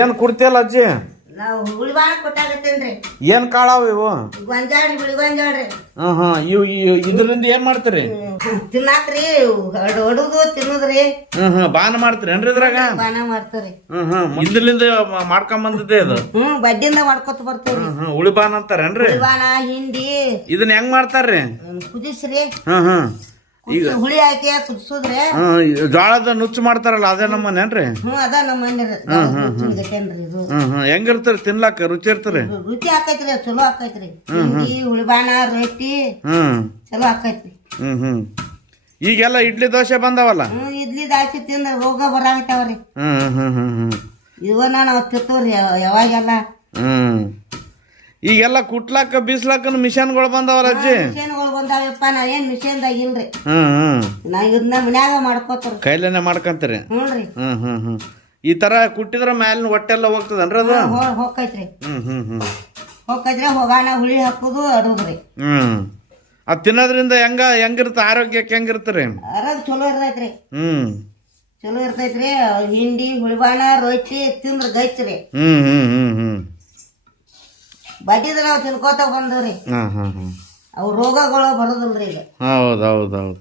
ಏನ್ ಕುಡ್ತಿಯಲ್ಲ ಅಜ್ಜಿ? ನಾವು ಹುಳಿ ಬಾಳ ಕೊಟ್ಟಾಗತ್ತೇನ್ರಿ. ಏನ್ ಕಾಳಾವ ಇವು? ಗೊಂಜಾಳ ಹುಳಿ ಗೊಂಜಾಳ್ರಿ. ಇವ್ ಇದರಿಂದ ಏನ್ ಮಾಡ್ತೀರಿ? ತಿನ್ನಾಕ್ರಿ ಹೊಡುದು ತಿನ್ನುದ್ರಿ. ಬಾನ ಮಾಡ್ತೀರೇನ್ರಿ ಇದ್ರಾಗ? ಬಾನ ಮಾಡ್ತಾರಿ. ಇದ್ರಲಿಂದ ಮಾಡ್ಕೊಂಡ್ ಬಂದಿದ್ದೆ ಅದು. ಬಡ್ಡಿಂದ ಮಾಡ್ಕೊತ ಬರ್ತೇವ್ರಿ. ಹುಳಿ ಬಾನ ಅಂತಾರೇನ್ರಿ? ಹುಳಿ ಬಾನ ಹಿಂಡಿ. ಇದನ್ನ ಹೆಂಗ್ ಮಾಡ್ತಾರ್ರಿ? ಕುದಿಸ್ರಿ. ಈಗ ಹುಳಿ ಹಾಕಿ ಕುದಿಸೋದ್ರಿ. ಜೋಳದ ನುಚ್ಚು ಮಾಡ್ತಾರಲ್ಲ ಅದೇ ನಮ್ಮನೇನ್ರಿ? ಅದ ನಮ್ಮ ಇದು. ಹೆಂಗಿರ್ತಾರ ತಿನ್ಲಾಕ? ರುಚಿ ಇರ್ತಾರ? ರುಚಿ ಆಕೈತ್ರಿ, ಚಲೋ ಆಕೈತ್ರಿ. ಹಿಂಡಿ ಹುಳಿಬಾಣ ರೊಟ್ಟಿ ಚಲೋ ಆಕೈತ್ರಿ. ಈಗೆಲ್ಲ ಇಡ್ಲಿ ದೋಸೆ ಬಂದಾವಲ್ಲ? ಇಡ್ಲಿ ದಾಸಿ ತಿಂದ ರೋಗ ಬರಾಕತ್ತಾವ್ರಿ. ಇವನ್ನ ನಾವ್ ತಿರ್ತವ್ರಿ ಯಾವಾಗೆಲ್ಲ. ಈಗೆಲ್ಲ ಕುಟ್ಲಾಕ ಬೀಸ್ಲಾಕ ಮಿಷನ್ಗಳು ಬಂದಾವಲ್ಲ ಅಜ್ಜಿ? ಮಿಷನ್ಗಳು ಬಂದಾವಪ್ಪ. ನಾವೇನ್ ಮಿಷನ್ದಾಗ ಇಲ್ರಿ. ನಾ ಇದನ್ನ ಮನ್ಯಾಗ ಮಾಡ್ಕೋತಾರ. ಕೈಲೇನೆ ಮಾಡ್ಕಂತೀರಿ? ಹ್ಞೂನ್ರಿ. ಈ ತರ ಕುಟ್ಟಿದ್ರ ಮ್ಯಾಲಿನ ಹೊಟ್ಟೆಲ್ಲ ಹೋಗ್ತದನ್ರಿ ಅದು? ಹೋಗ್ತೈತ್ರಿ. ಹೋಗ್ತೈತ್ರಿ. ಹೋಗಾಣ ಹುಳಿ ಹಾಕುದು ಅಡುದ್ರಿ. ಅದ್ ತಿನ್ನೋದ್ರಿಂದ ಹೆಂಗಿರ್ತ ಆರೋಗ್ಯಕ್ಕೆ? ಹೆಂಗಿರ್ತೀರಿ? ಆರೋಗ್ಯ ಚಲೋ ಇರ್ತೈತ್ರಿ. ಚಲೋ ಇರ್ತೈತ್ರಿ. ಹಿಂಡಿ ಹುಳಿಬಾಣ ರೊಟ್ಟಿ ತಿಂದ್ರ ಗೈತ್ರಿ. ಬಡ್ಡಿದ ನಾವು ತಿನ್ಕೋತ ಬಂದವ್ರಿ. ಅವು ರೋಗಗಳು ಬರೋದಿಲ್ರಿ ಈಗ. ಹೌದೌದೌದು.